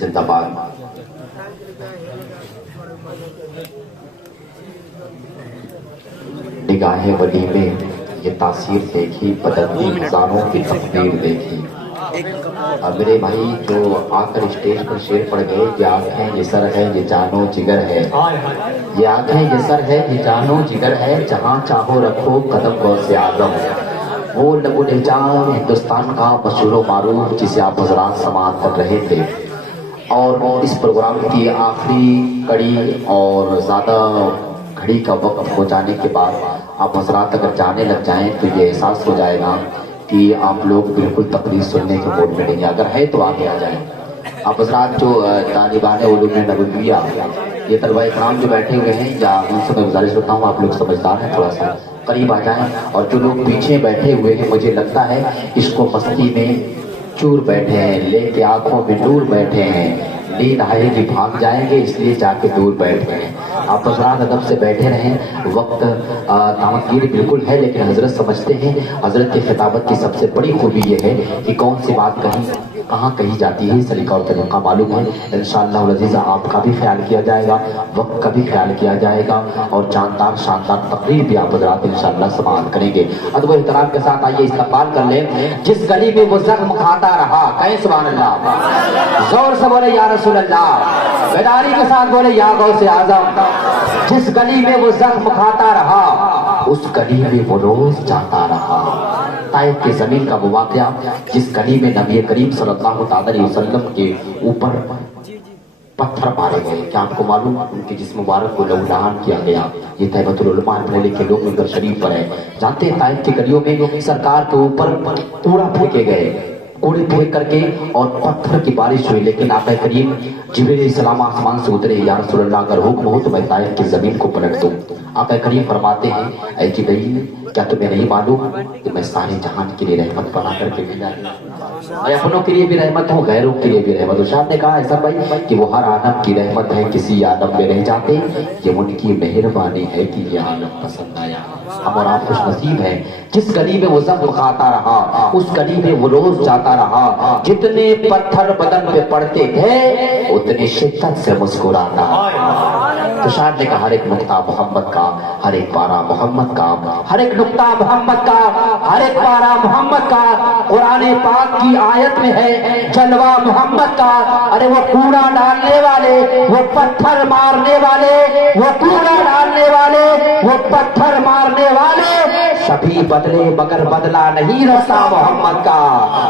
زندہ باد۔ نگاہ ولی میں یہ تاثیر دیکھی، بدلتی ہزاروں کی تقدیر دیکھی۔ اب میرے بھائی جو آ کر اسٹیج پر شعر پڑھ گئے، یہ آنکھیں یہ سر ہے یہ جان و جگر ہے، یہ آنکھیں یہ سر ہے یہ جان و جگر ہے، جہاں چاہو رکھو قدم غوث اعظم۔ وہ لب و لہجہ ہندوستان کا مشہور و معروف جسے آپ حضرات سماعت کر رہے تھے، اور اس پروگرام کی آخری کڑی اور زیادہ گھڑی کا وقت ہو جانے کے بعد آپ حضرات اگر جانے لگ جائیں تو یہ احساس ہو جائے گا کہ آپ لوگ بالکل تقریر سننے کے موڈ میں نہیں، اگر ہے تو آگے آ جائیں۔ آپ حضرات جو طالبان علوم نبویہ، یہ طلبہ اکرام جو بیٹھے ہوئے ہیں، یا ان سے میں گزارش کرتا ہوں آپ لوگ سمجھدار ہیں، تھوڑا سا قریب آ جائیں، اور جو لوگ پیچھے بیٹھے ہوئے ہیں مجھے لگتا ہے اس کو مستی میں چور بیٹھے ہیں، لے کے آنکھوں میں نور بیٹھے ہیں، نیند آئے گی بھاگ جائیں گے اس لیے جا کے دور بیٹھ گئے۔ آپ حضرات ادب سے بیٹھے رہیں، وقت دعوتگیر بالکل ہے لیکن حضرت سمجھتے ہیں حضرت کی خطابت کی سب سے بڑی خوبی یہ ہے کہ کون سی بات کہاں کہی جاتی ہے، سلیقہ اور طریقہ معلوم ہے۔ انشاءاللہ العزیز آپ کا بھی خیال کیا جائے گا، وقت کا بھی خیال کیا جائے گا، اور جاندار شاندار تقریر بھی آپ حضرات انشاءاللہ سماعت کریں گے۔ ادب و احترام کے ساتھ آئیے استقبال کر لیں۔ جس گلی میں وہ زخم کھاتا رہا، کہیں سبحان اللہ، زور سے بولے یا رسول اللہ، بیداری کے ساتھ بولے یا غوث اعظم۔ جس گلی میں وہ زخم کھاتا رہا، اس گلی میں وہ روز جاتا رہا۔ طائف کی زمین کا وہ واقعہ جس گلی میں نبی کریم صلی اللہ علیہ وسلم کے اوپر پتھر مارے گئے، کیا آپ کو معلوم ان کے جسم مبارک کو لہولہان کیا گیا؟ یہ طیبۃ العلماء پڑھے لکھے لوگ منبر شریف پر ہے، جانتے ہیں طائف کی گلیوں میں سرکار کے اوپر کوڑا پھینکے گئے، کوڑے پھینک کر کے اور پتھر کی بارش ہوئی، لیکن آقا کریم جبریل علیہ السلام آسمان سے اترے، یا رسول اللہ اگر حکم ہو تو میں طائف کی زمین کو پلٹ دوں۔ آقا کریم فرماتے ہیں اے جبریل کیا تمہیں نہیں معلوم کہ میں سارے جہان کے لیے رحمت بنا کر کے بھیجا ہوں، میں اپنوں کے لیے بھی رحمت ہوں، غیروں کے لیے بھی رحمت ہوں۔ شاہ نے کہا ایسا بھائی کہ وہ ہر عالم کی رحمت ہے، کسی عالم میں رہ جاتے، یہ ان کی مہربانی ہے کہ یہ عالم پسند آیا۔ ہم اور آپ خوش نصیب ہیں جس گلی میں وہ زخم کھاتا رہا، اس گلی میں وہ روز جاتا رہا، جتنے پتھر بدن پہ پڑتے تھے اتنی شدت سے مسکراتا۔ تو شاہ نے کہا ہر ایک نقطہ محمد کا، ہر ایک پارا محمد کا، ہر ایک نقطہ محمد کا، ہر ایک پارا محمد کا۔ قرآن پاک کی آیت میں ہے جلوہ محمد کا۔ ارے وہ کوڑا ڈالنے والے، وہ پتھر مارنے والے، وہ کوڑا ڈالنے والے، وہ پتھر مارنے والے سبھی بدلے مگر بدلہ نہیں رستا محمد کا۔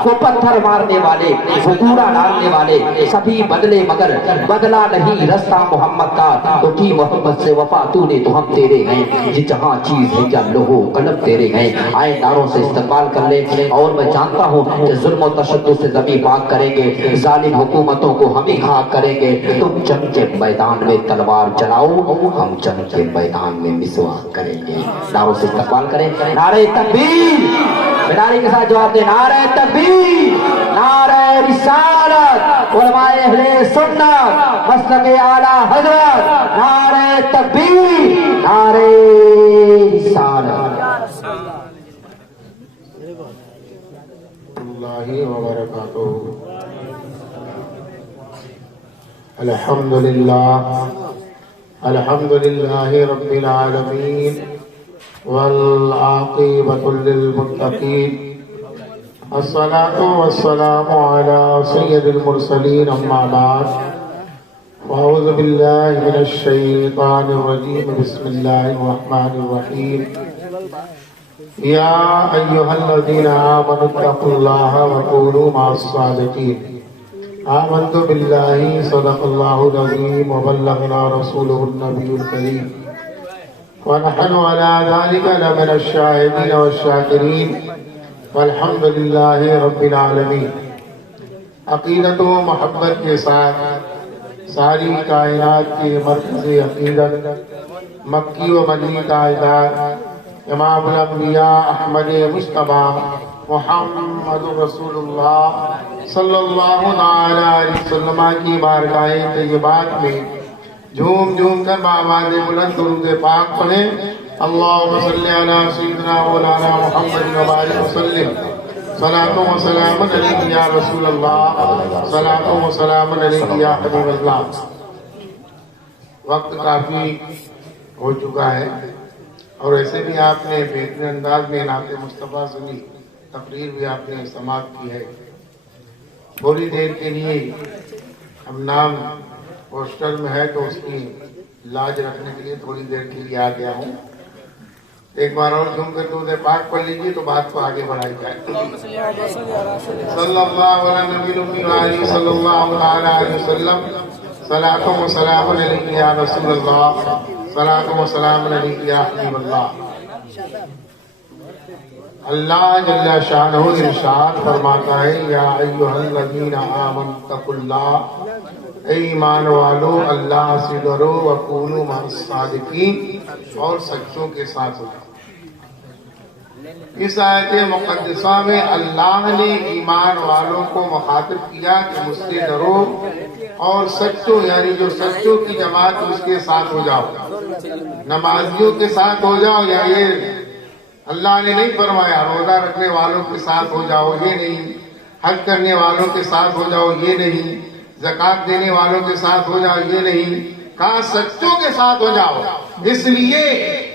وہ پتھر مارنے والے، وہ کوڑا ڈالنے والے سبھی بدلے مگر بدلہ نہیں رستا محمد کا۔ تو کی محمد سے وفا تو نے تو ہم تیرے ہیں، یہ جہاں چیز ہے کیا لوہو قلم تیرے ہیں۔ آئے ناروں سے استقبال کر لے، اور میں جانتا ہوں کہ ظلم و تشدد سے زمین پاک کریں گے، ظالم حکومتوں کو ہم ہی خاک کریں گے۔ تم جنگ کے میدان میں تلوار چلاؤ، ہم جنگ کے میدان میں مسواک کریں گے۔ ناروں سے استقبال کریں، نعرہ تکبیر، بیداری کے ساتھ جواب دیں، نعرہ تکبیر، نعرہ رسالت، علماء اہل سنت، مسلک اعلیٰ حضرت، نعرہ تکبیر، نعرہ رسالت۔ اللہ وبرکاتہ۔ الحمدللہ، الحمدللہ رب العالمین، والعاقبۃ للمتقین، الصلاة والسلام على سید المرسلین، اما بعد، اعوذ باللہ من الشیطان الرجیم، بسم اللہ الرحمن الرحیم۔ یا ایہا الذین آمنوا اتقوا اللہ وقولوا مع الصادقین۔ آمنت باللہ صدق اللہ العظیم وبلغنا رسولہ النبی الکریم ونحن على ذلك لمن الشاہدین والشاکرین والحمد للہ رب العالمین۔ عقیدت و محبت کے ساتھ ساری کائنات کے مرکز عقیدت، مکی و مدنی تاجدار امام الانبیاء احمد مصطفیٰ محمد رسول اللہ صلی اللہ علیہ وسلم کی بارگاہ طیبات میں جھوم جھوم کر بآواز بلند درود پاک پڑھیں۔ اللہم صلی علی سیدنا مولانا محمد وبارک وسلم۔ صلاۃ و سلام علیک یا رسول اللہ، صلاۃ و سلام علیک یا حبیب اللہ۔ وقت کافی ہو چکا ہے اور ایسے بھی آپ نے بہترین انداز میں نعت مصطفیٰ سنی، تقریر بھی آپ نے سماعت کی ہے۔ تھوڑی دیر کے لیے اب نام پوسٹر میں ہے تو اس کی لاج رکھنے کے لیے تھوڑی دیر کے لیے آ گیا ہوں۔ ایک بار اور جم کر درود پاک پڑھ لیجیے تو بات کو آگے بڑھائی جائے۔ صلی اللہ علیہ نبی الامی وآلہ صلی اللہ علیہ وسلم، صلاۃ و سلام علیک یا رسول اللہ، صلاۃ و سلام علیک یا حبیب اللہ۔ اللہ جل شانہ ارشاد فرماتا ہے، یا ایھا الذین آمنوا اتقوا اللہ، اے ایمان والو اللہ سے ڈرو، وکونوا مع الصادقین، اور سچوں کے ساتھ ہو۔ اس آیت مقدسہ میں اللہ نے ایمان والوں کو مخاطب کیا کہ مجھ سے ڈرو اور سچوں، یعنی جو سچوں کی جماعت اس کے ساتھ ہو جاؤ، نمازیوں کے ساتھ ہو جاؤ۔ یا یہ اللہ نے نہیں فرمایا روزہ رکھنے والوں کے ساتھ ہو جاؤ، یہ نہیں، حج کرنے والوں کے ساتھ ہو جاؤ، یہ نہیں، زکوٰۃ دینے والوں کے ساتھ ہو جاؤ، یہ نہیں، کہا سچوں کے ساتھ ہو جاؤ۔ اس لیے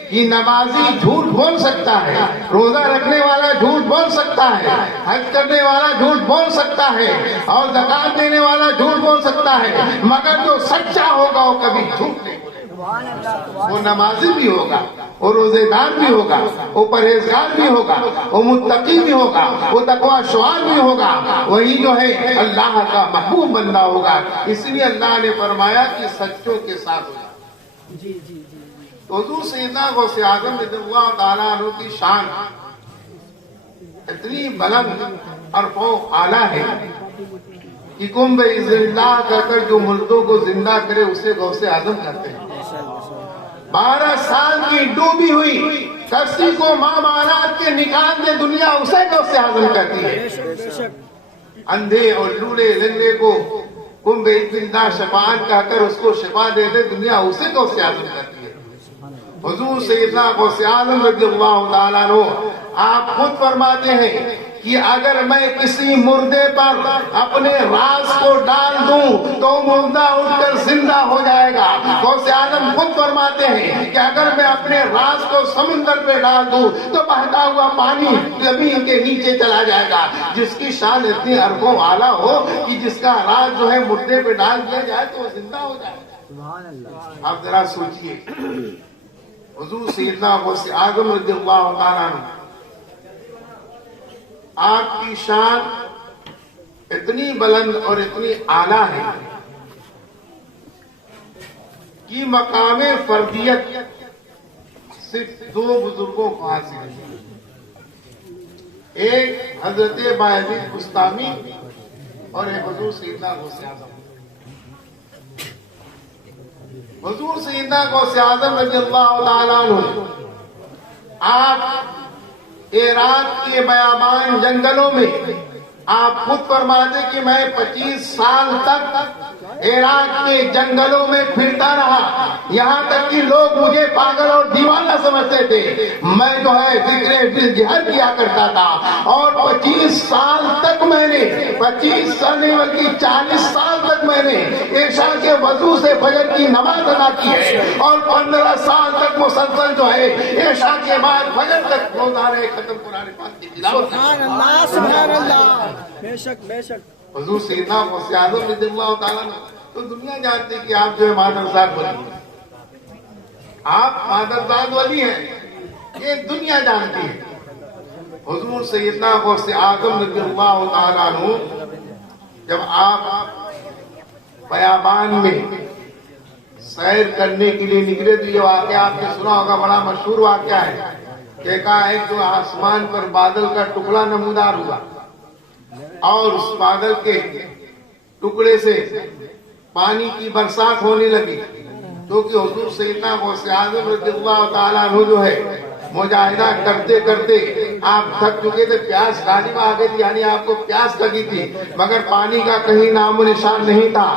کہ نمازی جھوٹ بول سکتا ہے، روزہ رکھنے والا جھوٹ بول سکتا ہے، حج کرنے والا جھوٹ بول سکتا ہے، اور زکوٰۃ دینے والا جھوٹ بول سکتا ہے، مگر جو سچا ہوگا وہ کبھی جھوٹ نہیں بولے گا۔ وہ نمازی بھی ہوگا، وہ روزے دار بھی ہوگا، وہ پرہیزگار بھی ہوگا، وہ متقی بھی ہوگا، وہ تقویٰ شعار بھی ہوگا، وہی جو ہے اللہ کا محبوب بندہ ہوگا۔ اس لیے اللہ نے فرمایا کہ سچوں کے ساتھ ہوگا۔ حضور سیدنا غوث اعظم رضی اللہ تعالیٰ عنہ کی شان اتنی بلند اور فوق اعلیٰ ہے کہ قم بإذن اللہ کہہ کر جو مردوں کو زندہ کرے اسے غوث اعظم کہتے ہیں۔ 12 سال کی ڈوبی ہوئی کشتی کو معاملات کے نکال دے دنیا، اسے غوث اعظم کہتی ہے۔ اندھے اور لوڑے لنگڑے کو قم بإذن اللہ شفاعت کہہ کر اس کو شفا دے دے دنیا، اسے غوث اعظم کہتی ہے۔ حضور سیدنا غوث اعظم رضی اللہ تعالیٰ عنہ آپ خود فرماتے ہیں کہ اگر میں کسی مردے پر اپنے راز کو ڈال دوں تو مردہ اٹھ کر زندہ ہو جائے گا۔ غوث اعظم خود فرماتے ہیں کہ اگر میں اپنے راز کو سمندر پہ ڈال دوں تو بہتا ہوا پانی زمین کے نیچے چلا جائے گا۔ جس کی شان اتنی اربوں اعلیٰ ہو کہ جس کا راز جو ہے مردے پہ ڈال دیا جائے تو وہ زندہ ہو جائے گا۔ آپ ذرا سوچئے، حضور سیدنا غوث اعظم رضی اللہ تعالیٰ عنہ آپ کی شان اتنی بلند اور اتنی اعلیٰ ہے کہ مقام فردیت صرف 2 بزرگوں کو حاصل ہے، ایک حضرت بایزید بستامی اور ایک حضور سیدنا غوث اعظم۔ حضور سیدنا غوث اعظم رضی اللہ تعالیٰ عنہ آپ عراق کے بیابان جنگلوں میں آپ خود فرماتے کہ میں 25 سال تک عراق کے جنگلوں میں پھرتا رہا، یہاں تک کہ لوگ مجھے پاگل اور دیوانہ سمجھتے تھے۔ میں جو ہے ذکر جہاد کیا کرتا تھا اور 25 سال تک میں نے 25 سال نہیں بلکہ 40 سال تک میں نے عشاء کے وضو سے فجر کی نماز ادا کی ہے، اور 15 سال تک مسلسل جو ہے عشاء کے بعد فجر تک روزانہ ختم قرآن پاک کی تلاوت۔ سبحان اللہ، سبحان اللہ، بے شک بے شک۔ حضور سیدنا غوث اعظم رضی اللہ تعالیٰ تو دنیا جانتی کہ آپ جو ہے مادرزاد ولی ہیں، آپ مادرزاد ولی ہیں، یہ دنیا جانتی ہے۔ حضور سیدنا غوث اعظم رضی اللہ تعالیٰ عنہ جب آپ بیابان میں سیر کرنے کے لیے نکلے تو یہ واقعہ آپ نے سنا ہوگا، بڑا مشہور واقعہ ہے کہ کہا ہے جو آسمان پر بادل کا ٹکڑا نمودار ہوا اور اس بادل کے ٹکڑے سے پانی کی برسات ہونے لگی، تو کہ حضور سیدنا غوث اعظم رضی اللہ تعالیٰ عنہ جو ہے مجاہدہ کرتے کرتے آپ تھک چکے تھے، پیاس غالب آ گئی تھی، یعنی آپ کو پیاس لگی تھی، مگر پانی کا کہیں نام و نشان نہیں تھا۔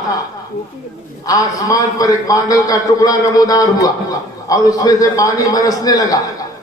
آسمان پر ایک بادل کا ٹکڑا نمودار ہوا اور اس میں سے پانی برسنے لگا۔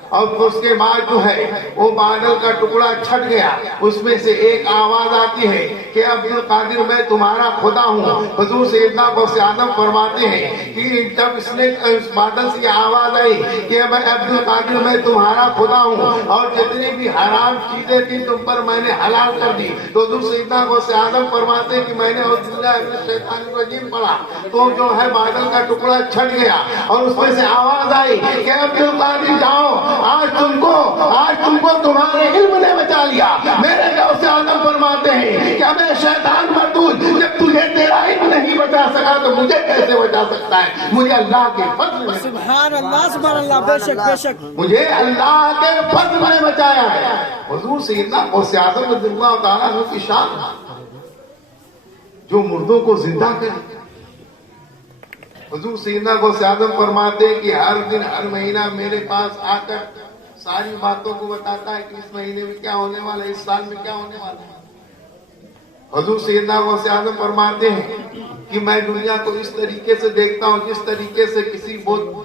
اور اس کے بعد جو ہے وہ بادل کا ٹکڑا چھٹ گیا، اس میں سے ایک آواز آتی ہے کہ عبد القادر میں تمہارا خدا ہوں۔ حضور سیدنا غوث اعظم فرماتے ہیں کہ جب اس بادل سے یہ آواز آئی کہ میں عبد القادر میں تمہارا خدا ہوں اور جتنی بھی حرام چیزیں تھیں تم پر میں نے حلال کر دی، تو حضور سیدنا غوث اعظم فرماتے ہیں کہ میں نے اعوذ باللہ من الشیطان الرجیم پڑھا تو جو ہے بادل کا ٹکڑا چھٹ گیا اور اس میں سے آواز آئی کہ عبد القادر جاؤ، آج تم کو تمہارے علم نے بچا لیا۔ میرے غوث اعظم فرماتے ہیں کہ ہمیں شیطان مردود، جب تجھے تیرا علم نہیں بچا سکا تو مجھے کیسے بچا سکتا ہے؟ مجھے اللہ کے فضل میں، سبحان اللہ، بے شک بے شک، مجھے اللہ کے فضل میں بچایا ہے۔ حضور سیدنا غوث اعظم رضی اللہ تعالیٰ عنہ کی شان جو مردوں کو زندہ کرے۔ حضور سیدنا غوث اعظم فرماتے ہیں کہ ہر دن ہر مہینہ میرے پاس آ کر ساری باتوں کو بتاتا ہے کہ اس مہینے میں کیا ہونے والا ہے، اس سال میں کیا ہونے والا ہے۔ حضور سیدنا غوث اعظم فرماتے ہیں کہ میں دنیا کو اس طریقے سے دیکھتا ہوں جس طریقے سے کسی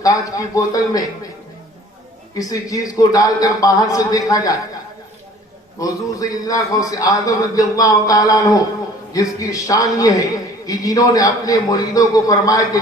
کانچ کی بوتل میں کسی چیز کو ڈال کر باہر سے دیکھا جائے۔ حضور سیدنا غوث اعظم رضی اللہ تعالیٰ عنہ جس کی شان یہ ہے کہ جنہوں نے اپنے مریدوں کو فرمایا کہ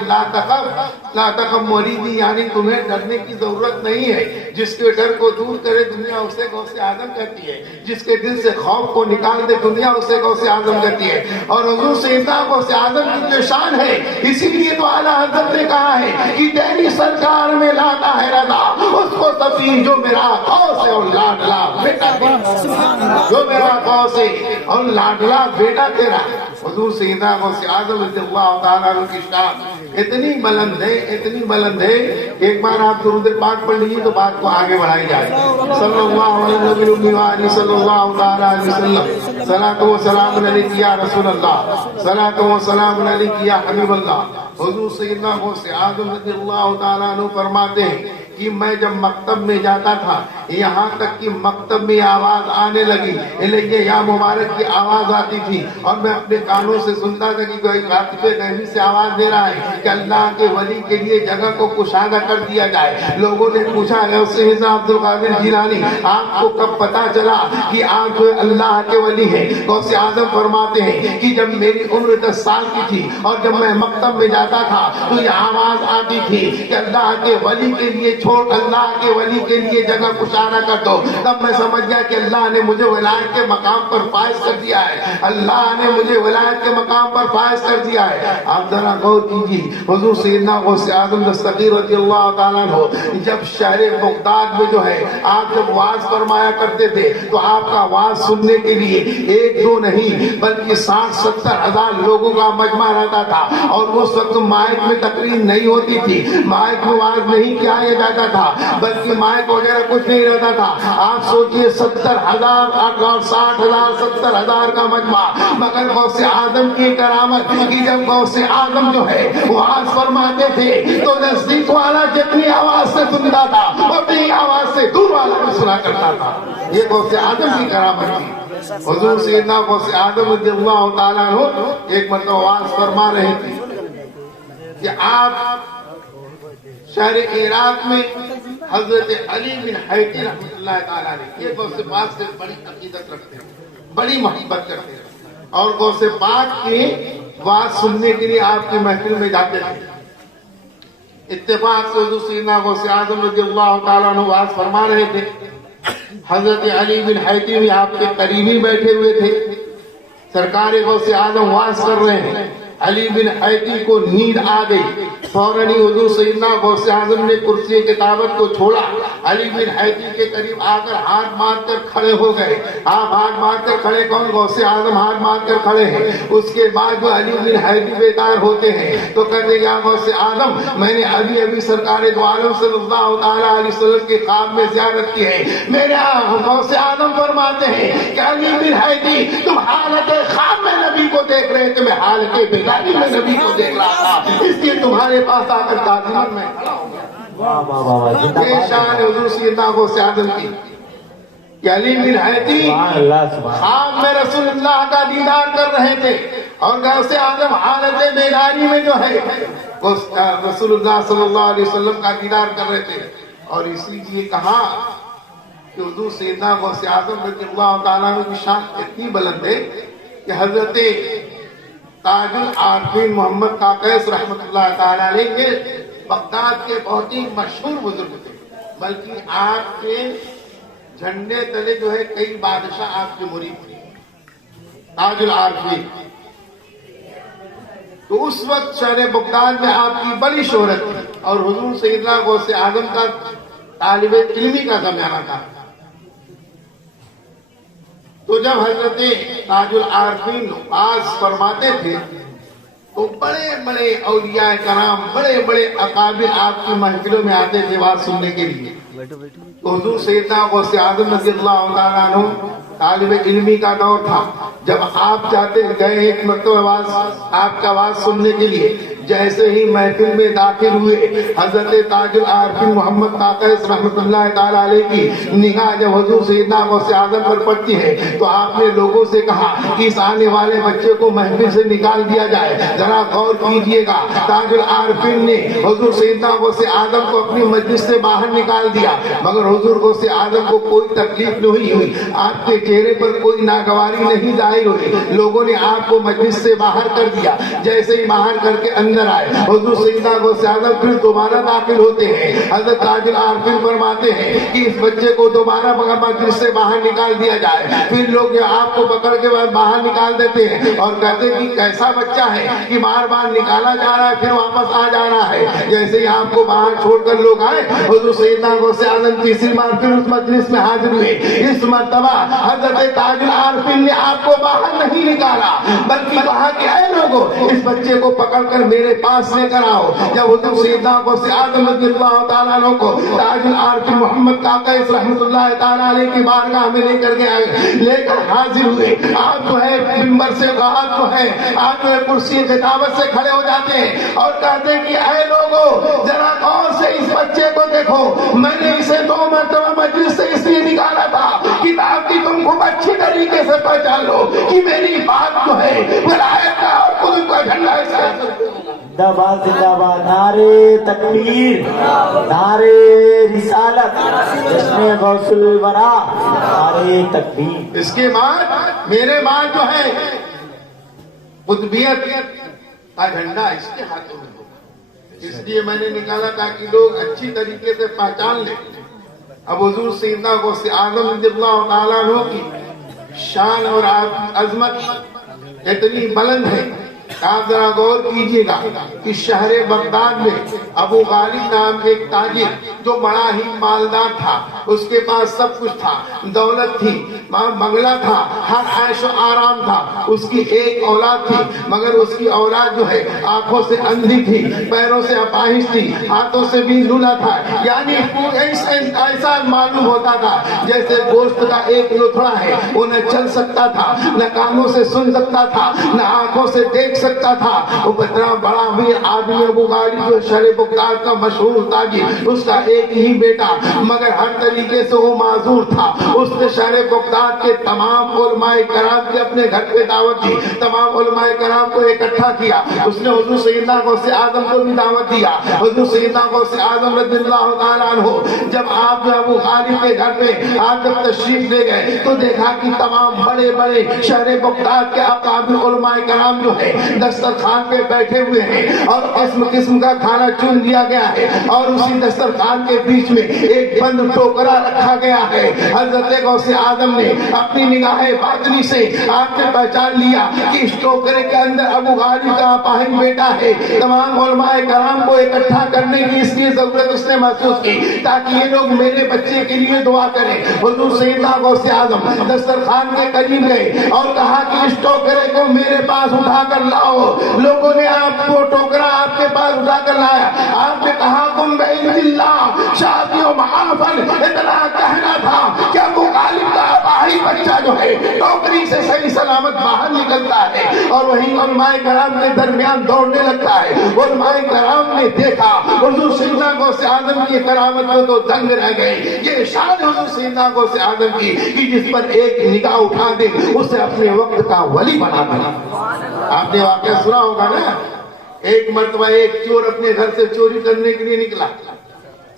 لا تخف مریدی، یعنی تمہیں ڈرنے کی ضرورت نہیں ہے، جس کے ڈر کو دور کرے دنیا اسے غوث اعظم کہتی ہے، جس کے دل سے خوف کو نکال دے دنیا اسے غوث اعظم کہتی ہے۔ اور حضور سیدنا غوث اعظم کی جو شان ہے، اسی لیے تو اعلیٰ حضرت نے کہا ہے کہ تیری سرکار میں لاتا ہے رضا اس کو سفیر جو میرا غوث ہے اور لاڈلا بیٹا تیرا، جو میرا غوث ہے اور لاڈلا بیٹا تیرا۔ حضور سیدنا غوث اعظم رضی اللہ تعالیٰ عنہ کی شان اتنی بلند ہے، اتنی بلند ہے۔ ایک بار آپ درود پاک پڑھ لیجیے تو بات کو آگے بڑھائی جائے۔ صلی اللہ علیہ صلی اللہ تعالیٰ علیہ وسلم، صلاۃ و سلام علیک یا رسول اللہ، صلاۃ و سلام علیک یا حبیب اللہ۔ حضور سیدنا غوث اعظم رضی اللہ تعالیٰ عنہ فرماتے ہیں کہ میں جب مکتب میں جاتا تھا یہاں تک کہ مکتب میں آواز آنے لگی، لیکن یا مبارک کی آواز آتی تھی اور میں اپنے کانوں سے سنتا تھا کہ کوئی کاتب غیبی سے آواز دے رہا ہے کہ اللہ کے ولی کے لیے جگہ کو کشادہ کر دیا جائے۔ لوگوں نے پوچھا غوث عبد القادر جیلانی آپ کو کب پتا چلا کہ آپ جو اللہ کے ولی ہیں؟ غوث اعظم فرماتے ہیں کہ جب میری عمر 10 سال کی تھی اور جب میں مکتب میں جاتا تھا تو یہ آواز آتی تھی کہ اللہ کے ولی کے لیے چھوڑ، اللہ کے ولی کے لیے جگہ کشادہ کر دو۔ تب میں سمجھ گیا کہ اللہ نے مجھے ولایت کے مقام پر فائز کر دیا ہے، اللہ نے مجھے ولایت کے مقام پر فائز کر دیا ہے۔ آپ ذرا غور کیجیے، حضور سیدنا غوث اعظم دستگیر رضی اللہ تعالیٰ عنہ جب شہر بغداد میں جو ہے آپ جب واز فرمایا کرتے تھے تو آپ کا واز سننے کے لیے ایک دو نہیں بلکہ 60-70 ہزار لوگوں کا مجمع رہتا تھا۔ اور اس وقت مائک میں تقریر نہیں ہوتی تھی، مائک میں واز نہیں کیا جاتا تھا، بلکہ مائک وغیرہ کچھ نہیں رہتا تھا۔ آپ سوچئے 70,000 اور 60,000 70,000 کا مجمع، مگر غوث اعظم کی کرامت کہ جب غوث اعظم جو ہے واز فرماتے تھے تو نزدیک والا جتنی آواز سے سنتا تھا اتنی آواز سے دور والا بھی سنا کرتا تھا۔ یہ غوث اعظم کی کرامت تھی۔ حضور سیدنا غوث اعظم رضی اللہ تعالیٰ عنہ ایک مرتبہ واز فرما رہے تھے کہ آپ شہر عراق میں حضرت علی بن حیدر رحمۃ اللہ تعالیٰ نے یہ غوث پاک سے بڑی عقیدت رکھتے ہیں، بڑی محبت کرتے ہیں اور غوث پاک کی بات سننے کے لیے آپ کی محفل میں جاتے تھے۔ اتفاق سے حضور سیدنا غوث اعظم رضی اللہ تعالیٰ عنہ واز فرما رہے تھے، حضرت علی بن حیدر بھی آپ کے قریب ہی بیٹھے ہوئے تھے۔ سرکار غوث اعظم واز کر رہے ہیں، علی بن حیدر کو نیند آ گئی، فوراً ہی حضور سیدنا غوث اعظم نے کرسی کتابت کو چھوڑا، علی بن حیدر کے قریب آ کر ہاتھ مار کر کھڑے ہو گئے۔ آپ ہاتھ مار کر کھڑے کون؟ غوث اعظم ہاتھ مار کر کھڑے ہیں۔ اس کے بعد جو علی بن حیدر بیدار ہوتے ہیں تو کہتے ہیں یا غوث اعظم میں نے ابھی سرکار دو عالم صلی اللہ تعالیٰ علیہ وسلم کے خواب میں زیارت کی ہے۔ میرے غوث اعظم فرماتے ہیں کہ علی بن حیدر تم حالت خواب میں نبی کو دیکھ رہے تھے، میں حالت بیداری میں نبی کو دیکھ رہا تھا، اس لیے تمہارے پاس آ کر تعظیم میں کھڑا ہو گیا۔ یہ شان حضور سیدنا غوث اعظم کی کہ علی بن حیدر خواب میں رسول اللہ کا دیدار کر رہے تھے اور غوث اعظم حالت بیداری میں جو ہے رسول اللہ صلی اللہ علیہ وسلم کا دیدار کر رہے تھے۔ اور اسی لیے کہا کہ حضور سیدنا غوث اعظم رضی اللہ تعالیٰ عنہ کی شان اتنی بلند ہے کہ حضرت تاج العارفین محمد کاکیس رحمت اللہ تعالیٰ علیہ کے بغداد کے بہت ہی مشہور بزرگ تھے، بلکہ آپ کے جھنڈے تلے جو ہے کئی بادشاہ آپ کے مرید تھے، تاج العارفین۔ تو اس وقت شہر بغداد میں آپ کی بڑی شہرت تھی اور حضور سیدنا غوث اعظم کا طالب علمی کا زمانہ تھا۔ تو جب حضرت تاج العارفین آز فرماتے تھے تو بڑے بڑے اولیاء کرام، بڑے بڑے اکابر آپ کی محفلوں میں آتے تھے بات سننے کے لیے۔ تو حضور سیدنا غوث اعظم رضی اللہ تعالیٰ عنہ طالب علمی کا دور تھا، جب آپ چاہتے گئے ایک مرتبہ آپ کا آواز سننے کے لیے، جیسے ہی محفل میں داخل ہوئے حضرت تاج العارفین محمد کاکیس رحمت اللہ تعالیٰ علیہ کی نگاہ جب حضور سیدنا غوث اعظم پر پڑتی ہے تو آپ نے لوگوں سے کہا کہ اس آنے والے بچے کو محفل سے نکال دیا جائے، ذرا غور کیجئے گا۔ تاج العارفین نے حضور سیدنا غوث اعظم کو اپنی مجلس سے باہر نکال دیا، مگر حضور غوث اعظم کو کوئی تکلیف نہیں ہوئی، آپ کے چہرے پر کوئی ناگواری نہیں ظاہر ہوئی۔ لوگوں نے آپ کو مجلس سے باہر کر دیا، جیسے ہی باہر کر کے اندر آئے حضور سیدنا غوث اعظم پھر دوبارہ داخل ہوتے ہیں۔ حضرت تاج العارفین فرماتے ہیں کہ اس بچے کو دوبارہ مجلس سے باہر نکال دیا جائے۔ پھر لوگ آپ کو پکڑ کے باہر نکال دیتے ہیں اور کہتے ہیں کہ کیسا بچہ ہے کہ بار بار نکالا جا رہا ہے پھر واپس آ جا رہا ہے۔ جیسے ہی آپ کو باہر چھوڑ کر لوگ آئے حضور سیدنا غوث اعظم تیسری بار پھر اس مجلس میں حاضر ہوئے۔ اس مرتبہ حضرت تاج العارفین نے آپ کو باہر نہیں نکالا بلکہ کہا کہ اے لوگوں اس بچے کو پکڑ کر میرے پاس لے کر آؤ۔ جب حضور سیدنا غوث اعظم رضی اللہ تعالیٰ عنہ کو تاج العارفین محمد کاکیس رحمت اللہ تعالیٰ علیہ کی بارگاہ میں لے کر کے آئے، لے کر حاضر ہوئے، آپ جو ہے منبر سے آپ جو ہے آپ جو ہے کرسی خطابت سے کھڑے ہو جاتے ہیں اور کہتے ہیں کہ اے لوگوں ذرا غور سے اس بچے کو دیکھو، میں نے اسے 2 مرتبہ مجلس سے اس لیے نکالا تھا کہ تاکہ تم کو اچھی طریقے سے پہچان لو کہ میری بات جو ہے ولایت کا اور قدرت کا جھنڈا اس کا زندہ باد، زندہ باد، نعرے تکبیر، نعرے رسالت، جشن غوث الورا، نعرے تکبیر۔ اس کے بعد میرے بعد جو ہے قطبیت کا جھنڈا اس کے ہاتھوں میں ہوگا، اس لیے میں نے نکالا تاکہ لوگ اچھی طریقے سے پہچان لیں۔ اب حضور سیدنا غوث اعظم رضی اللہ تعالیٰ عنہ کی شان اور عظمت اتنی بلند ہے، آپ ذرا غور کیجئے گا کہ شہر بغداد میں ابو غالب نام کے ایک تاجر جو بڑا ہی مالدار تھا، اس کے پاس سب کچھ تھا، دولت تھی، بنگلہ تھا، ہر عیش و آرام تھا، اس کی ایک اولاد تھی مگر اس کی اولاد جو ہے آنکھوں سے اندھی تھی، پیروں سے اپاہج تھی، ہاتھوں سے بھی لولا تھا، یعنی ایسا معلوم ہوتا تھا جیسے گوشت کا ایک لتھڑا ہے، وہ نہ چل سکتا تھا، نہ کانوں سے سن سکتا تھا، نہ آنکھوں سے دیکھ سکتا تھا۔ وہ اتنا بڑا بھی آدمی ابو غالب جو شہر بغداد کا مشہور تاجر، اس کا ایک ہی بیٹا مگر ہر طریقے سے وہ معذور تھا۔ اس نے شہر بغداد کے تمام علماء کرام کی اپنے گھر پہ دعوت دی، تمام علماء کرام کو اکٹھا کیا، اس نے حضور سیدنا غوث اعظم کو بھی دعوت دیا۔ حضور سیدنا غوث اعظم رضی اللہ تعالیٰ عنہ جب آپ ابو غالب کے گھر پہ آپ جب تشریف لے گئے تو دیکھا کہ تمام بڑے بڑے شہر بغداد کے اکابر علماء کرام جو ہے دسترخوان پہ بیٹھے ہوئے ہیں اور قسم قسم کا کھانا چن دیا گیا ہے اور اسی دسترخوان کے بیچ میں ایک بند ٹوکرا رکھا گیا ہے۔ حضرت غوث اعظم نے اپنی نگاہ باطنی سے آپ نے پہچان لیا کہ اس ٹوکرے کے اندر ابو غالب کا اپاہج بیٹا ہے۔ تمام علماء کرام کو اکٹھا کرنے کی اس کی ضرورت اس نے محسوس کی تاکہ یہ لوگ میرے بچے کے لیے دعا کریں۔ حضور سیدنا غوث اعظم دسترخوان کے قریب گئے اور کہا کہ اس ٹوکرے کو میرے پاس اٹھا کر لاؤ۔ لوگوں نے آپ کو ٹوکرا آپ کے پاس اٹھا کر لایا، آپ نے کہا تم بعزت اللہ شادی و محافل، اتنا کہنا تھا کہ ابو غالب کا اپاہج بچہ جو ہے ٹوکری سے صحیح سلامت باہر نکلتا ہے اور وہیں علماء کرام کے درمیان دوڑنے لگتا ہے۔ علماء کرام نے دیکھا حضور سیدنا غوث اعظم کی کرامت میں تو دنگ رہ گئے۔ یہ شان حضور سیدنا غوث اعظم کی کہ جس پر ایک نگاہ اٹھا دے اسے اپنے وقت کا ولی بنا دے۔ آپ نے واقعہ سنا ہوگا نا، ایک مرتبہ ایک چور اپنے گھر سے چوری کرنے کے لیے نکلا،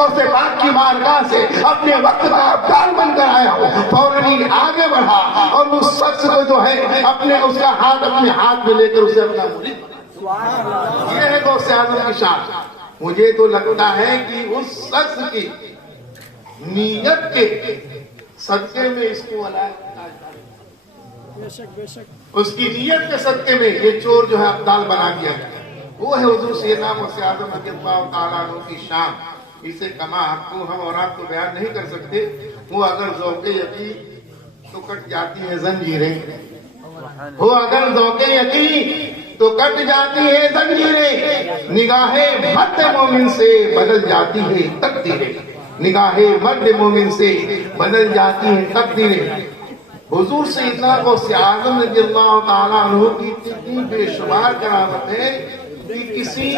غوث پاک کی بارگاہ سے اپنے وقت کا ابدال بن کر آیا ہوں، فوراً ہی آگے بڑھا اور اس شخص کو جو ہے اپنے اس کا ہاتھ اپنے ہاتھ میں لے کر اسے اپنا مرید بنا۔ یہ ہے غوث اعظم کی شان۔ مجھے تو لگتا ہے کہ اس شخص کی نیت کے صدقے میں اس کو بے شک بے شک اس کی نیت کے صدقے میں یہ چور جو ہے ابدال بنا دیا گیا۔ وہ ہے حضور سیدنا غوث اعظم رضی اللہ تعالیٰ عنہ کی شان۔ اسے کما آپ کو ہم اور آپ کو بیان نہیں کر سکتے۔ وہ اگر ذوق یقین تو کٹ جاتی ہے زنجیریں، وہ اگر ذوق یقین تو کٹ جاتی ہے زنجیریں، نگاہ مرد مومن سے بدل جاتی ہے تقدیریں، نگاہ مرد مومن سے بدل جاتی ہے تقدیریں۔ حضور سیدنا غوث اعظم رضی اللہ تعالیٰ عنہ کی اتنی بے شمار کرامت ہے کہ کسی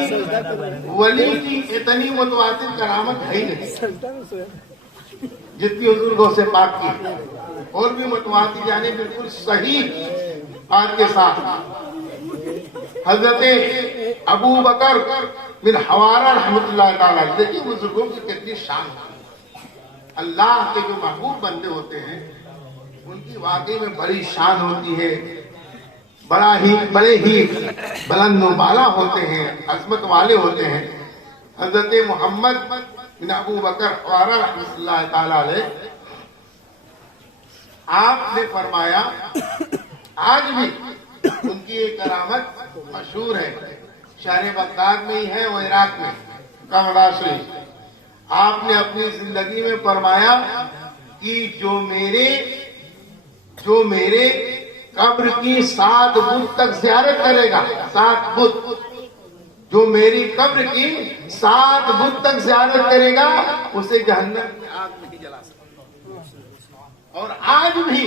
ولی کی اتنی متواتر کرامت ہے نہیں جتنی حضور غوث پاک کی، اور بھی متواتر یعنی بالکل صحیح بات کے ساتھ۔ حضرت ابو بکر بن حوارہ رحمۃ اللہ تعالیٰ، دیکھیے بزرگوں کی کتنی شان ہے۔ اللہ کے جو محبوب بندے ہوتے ہیں ان کی واقعی میں بڑی شان ہوتی ہے، بڑے ہی بلند و بالا ہوتے ہیں، عظمت والے ہوتے ہیں۔ حضرت محمد بن ابو بکر حوارہ رحمۃ اللہ تعالی علیہ، آپ نے فرمایا، آج بھی ان کی ایک کرامت مشہور ہے، شہر بغداد میں ہی ہے، وہ عراق میں کربلا شریف۔ آپ نے اپنی زندگی میں فرمایا کہ جو میرے قبر کی 7 بت تک زیارت کرے گا، 7 بت، جو میری قبر کی 7 بت تک زیارت کرے گا اسے جہنم کی آگ نہیں جلا سکتا۔ اور آج بھی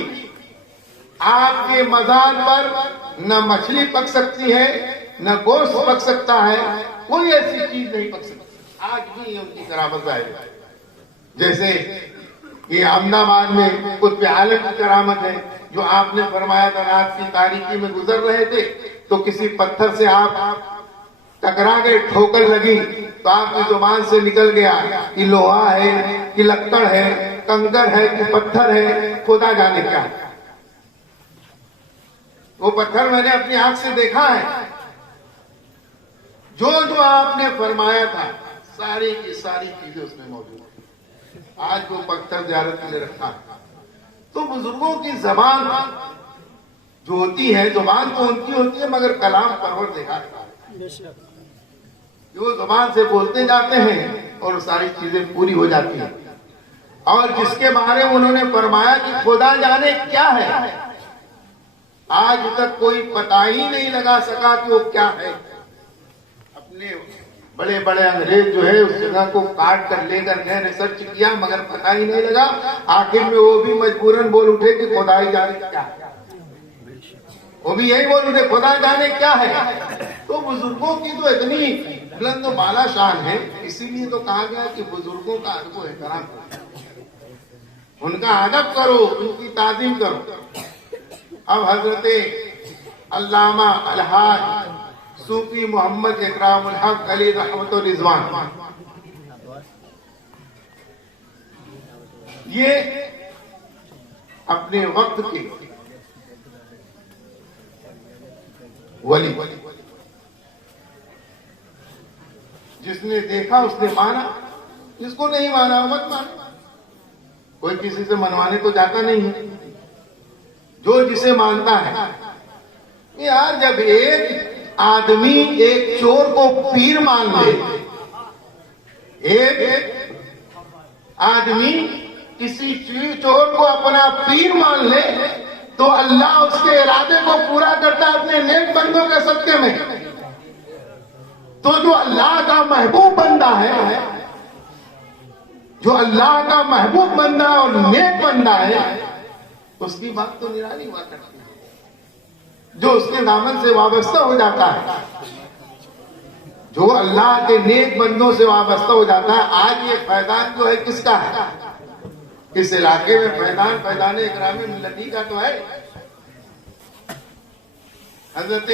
آپ کے مزار پر نہ مچھلی پک سکتی ہے، نہ گوشت پک سکتا ہے، کوئی ایسی چیز نہیں پک سکتی، آج بھی ان کی کرامت ظاہر ہے۔ جیسے یہ احمد آباد میں قطب عالم کی کرامت ہے، جو آپ نے فرمایا تھا رات کی تاریکی میں گزر رہے تھے تو کسی پتھر سے آپ ٹکرا گئے، ٹھوکر لگی تو آپ کی زبان سے نکل گیا کہ لوہا ہے کہ لکڑ ہے، کنکر ہے کہ پتھر ہے، خدا جانے کیا ہے۔ وہ پتھر میں نے اپنی آنکھ سے دیکھا ہے۔ جو آپ نے فرمایا تھا ساری کی ساری چیزیں اس میں موجود ہیں۔ آج وہ پتھر زیارت کے لیے رکھا ہے۔ تو بزرگوں کی زبان جو ہوتی ہے، زبان تو ان کی ہوتی ہے مگر کلام پرور دیکھا ہے، وہ زبان سے بولتے جاتے ہیں اور ساری چیزیں پوری ہو جاتی ہیں۔ اور جس کے بارے میں انہوں نے فرمایا کہ خدا جانے کیا ہے، آج تک کوئی پتہ ہی نہیں لگا سکا کہ وہ کیا ہے۔ اپنے بڑے بڑے انگریز جو ہے اس جگہ کو کاٹ کر لے کر گئے، ریسرچ کیا مگر پتہ ہی نہیں لگا۔ آخر میں وہ بھی مجبوراً بول اٹھے کہ خدا ہی جانے کیا ہے، وہ بھی یہی بول اٹھے خدا جانے کیا ہے۔ تو بزرگوں کی تو اتنی بلند و بالا شان ہے، اسی لیے تو کہا گیا کہ بزرگوں کا ادب و احترام کرو، ان کا ادب کرو، ان کی تعظیم کرو۔ اب حضرت علامہ الحاج صوفی محمد اکرام الحق علی رحمت و رضوان، یہ اپنے وقت کے ولی، جس نے دیکھا اس نے مانا، جس کو نہیں مانا مت مانا، کوئی کسی سے منوانے تو جاتا نہیں ہے، جو جسے مانتا ہے۔ یار جب ایک آدمی ایک چور کو پیر مان لے، ایک آدمی کسی چور کو اپنا پیر مان لے تو اللہ اس کے ارادے کو پورا کرتا ہے اپنے نیک بندوں کے صدقے میں۔ تو جو اللہ کا محبوب بندہ ہے، جو اللہ کا محبوب بندہ اور نیک بندہ ہے، اس کی بات تو نرالی ہوا کرتی ہے۔ جو اس کے دامن سے وابستہ ہو جاتا ہے، جو اللہ کے نیک بندوں سے وابستہ ہو جاتا ہے۔ آج یہ فیضان جو ہے کس کا ہے؟ اس علاقے میں فیضان اکرام ملتی کا تو ہے۔ حضرت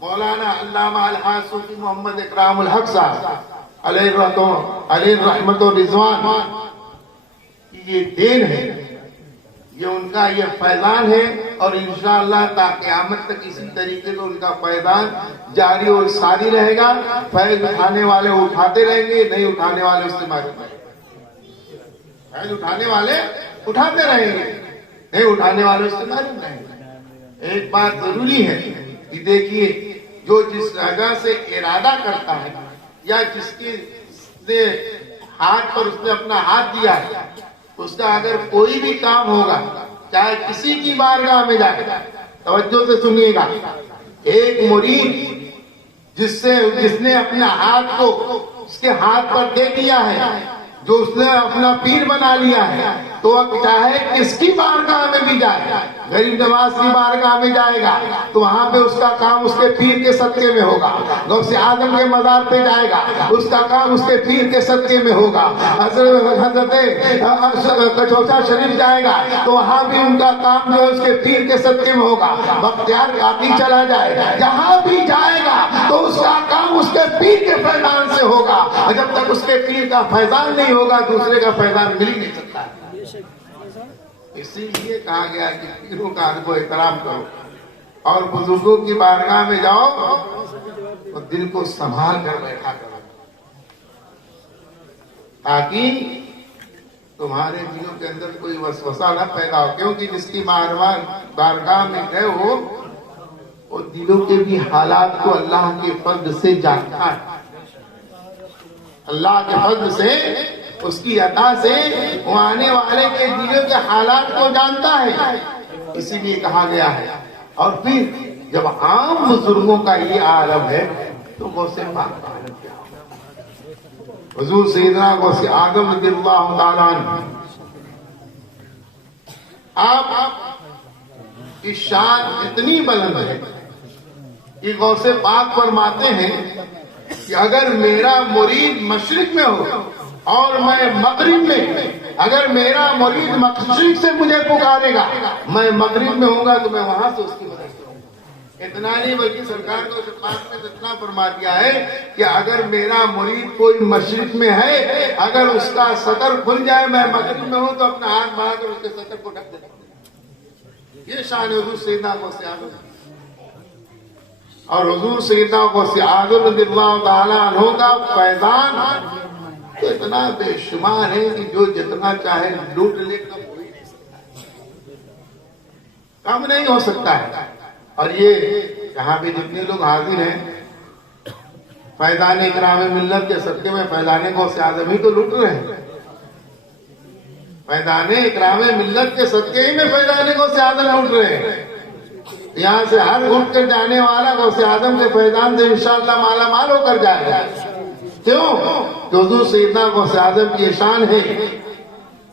مولانا علامہ الحاج صوفی محمد اکرام الحق صاحب علیہ رحمت و رضوان کی یہ دین ہے، یہ ان کا یہ فیضان ہے، اور انشاءاللہ تا قیامت تک اسی طریقے سے ان کا فیضان جاری اور ساری رہے گا۔ فیض اٹھانے والے اٹھاتے رہیں گے، نہیں اٹھانے والے اس سے معلوم ہے، فیض اٹھانے والے اٹھاتے رہیں گے، نہیں اٹھانے والے اس سے معلوم رہیں گے۔ ایک بات ضروری ہے کہ دیکھیے، جو جس جگہ سے ارادہ کرتا ہے یا جس کے ہاتھ پر اس نے اپنا ہاتھ دیا ہے، اس کا اگر کوئی بھی کام ہوگا، چاہے کسی کی بارگاہ میں جائے، توجہ سے سنیے گا، ایک مرید جس نے اپنا ہاتھ کو اس کے ہاتھ پر دے دیا ہے، جو اس نے اپنا پیر بنا لیا ہے، تو چاہے کس کی بارگاہ میں بھی جائے، غریب نواز کی بارگاہ میں جائے گا تو وہاں پہ اس کا کام اس کے پیر کے صدقے میں ہوگا، غوث اعظم کے مزار پہ جائے گا اس کا کام اس کے پیر کے صدقے میں ہوگا، حضرت کچوچا شریف جائے گا تو وہاں بھی ان کا کام جو ہے اس کے پیر کے صدقے میں ہوگا، بختیار کاکی چلا جائے جہاں بھی جائے گا تو اس کا کام اس کے پیر کے فیضان سے ہوگا، اور جب تک اس کے پیر کا فیضان نہیں ہوگا دوسرے کا فیضان مل ہی نہیں سکتا۔ اسی لیے کہا گیا کہ پیروں کا ادب و احترام کرو اور بزرگوں کی بارگاہ میں جاؤ اور دل کو سنبھال کر بیٹھا کرو، تاکہ تمہارے دلوں کے اندر کوئی وسوسہ نہ پیدا ہو، کیونکہ جس کی بارگاہ میں گئے ہو وہ دلوں کے بھی حالات کو اللہ کے فضل سے جانتا ہے، اللہ کے فضل سے، اس کی عطا سے وہ آنے والے کے دلوں کے حالات کو جانتا ہے، اسی لیے کہا گیا ہے۔ اور پھر جب عام بزرگوں کا یہ عالم ہے تو غوث پاک کا عالم کیا ہوگا؟ حضور سیدنا غوث اعظم رضی اللہ تعالیٰ عنہ، آپ کی شان اتنی بلند ہے کہ غوث پاک فرماتے ہیں کہ اگر میرا مرید مشرق میں ہو اور میں مغرب میں، اگر میرا مرید مشرق سے مجھے پکارے گا، میں مغرب میں ہوں گا تو میں وہاں سے اس کی مدد کروں گا۔ اتنا نہیں بلکہ سرکار کو پاک نے اتنا فرما دیا ہے کہ اگر میرا مرید کوئی مشرق میں ہے، اگر اس کا سطر کھل جائے، میں مغرب میں ہوں تو اپنا ہاتھ بڑھا کر اس کے سطر کو ڈھک دیتا ہوں۔ یہ شان حضور سیدنا غوث اعظم، اور حضور سیدنا غوث اعظم رضی اللہ تعالیٰ عنہ کا فیضان اتنا بے شمار ہے کہ جو جتنا چاہے لوٹ لے، کم ہو ہی نہیں سکتا ہے، کم نہیں ہو سکتا ہے۔ اور یہ یہاں بھی جتنے لوگ حاضر ہیں، فیضان اکرام ملت کے صدقے میں فیضان غوث اعظم ہی تو لوٹ رہے ہیں، فیضان اکرام ملت کے صدقے ہی میں فیضان غوث اعظم لوٹ رہے ہیں۔ یہاں سے ہر اٹھ کر جانے والا غوث اعظم کے فیضان سے انشاءاللہ مالا مال ہو کر جائے گا۔ کیوں؟ کہ حضور سیدنا غوث اعظم کی شان ہے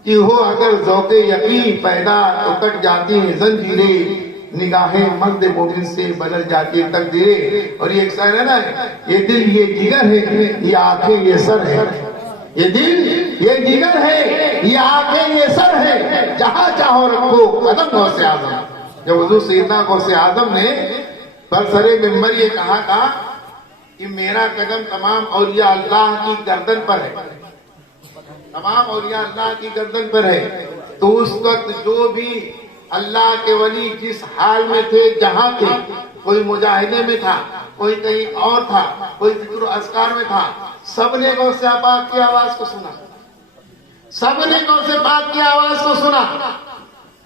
کہ وہ اگر ذوق یقین پیدا تو کٹ جاتی ہیں زنجیریں، نگاہیں مرد مومن سے بدل جاتی ہے تقدیریں۔ اور یہ ایک شعر ہے نا، یہ دل یہ جگر ہے، یہ آنکھیں یہ سر ہے، یہ دل یہ جگر ہے، یہ آنکھیں یہ سر ہے، جہاں چاہو رکھو قدم غوث اعظم۔ جب حضور سیدنا غوث اعظم نے برسر ممبر یہ کہا تھا کہ میرا قدم تمام اولیاء اللہ کی گردن پر ہے، تمام اولیاء اللہ کی گردن پر ہے، تو اس وقت جو بھی اللہ کے ولی جس حال میں تھے، جہاں تھے، کوئی مجاہدے میں تھا، کوئی کہیں اور تھا، کوئی ذکر و اذکار میں تھا، سب نے غوث پاک کی آواز کو سنا، سب نے غوث پاک کی آواز کو سنا۔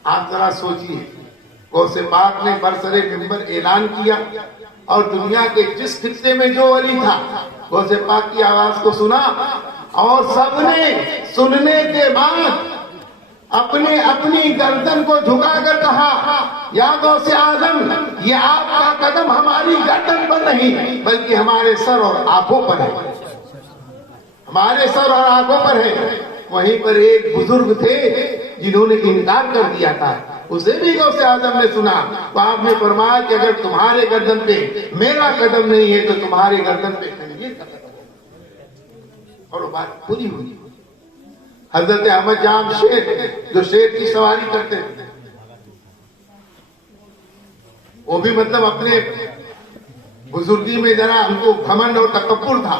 آپ ذرا سوچیے، غوث پاک نے برسر ممبر اعلان کیا اور دنیا کے جس خطے میں جو ولی تھا غوث پاک کی آواز کو سنا، اور سب نے سننے کے بعد اپنی اپنی گردن کو جھکا کر کہا، یا غوث اعظم، یہ آپ کا قدم ہماری گردن پر نہیں بلکہ ہمارے سر اور آنکھوں پر ہے، ہمارے سر اور آنکھوں پر ہے۔ وہیں پر ایک بزرگ تھے جنہوں نے انکار کر دیا تھا، اسے بھی غوث اعظم نے سنا، تو آپ نے فرمایا کہ اگر تمہارے گردن پہ میرا قدم نہیں ہے تو تمہارے گردن پہ خنجر کا قدم ہے۔ اور وہ بات پوری ہوئی۔ حضرت احمد جام شیر، جو شیر کی سواری کرتے تھے، وہ بھی مطلب اپنے بزرگی میں ذرا ان کو گھمنڈ اور تکبر تھا،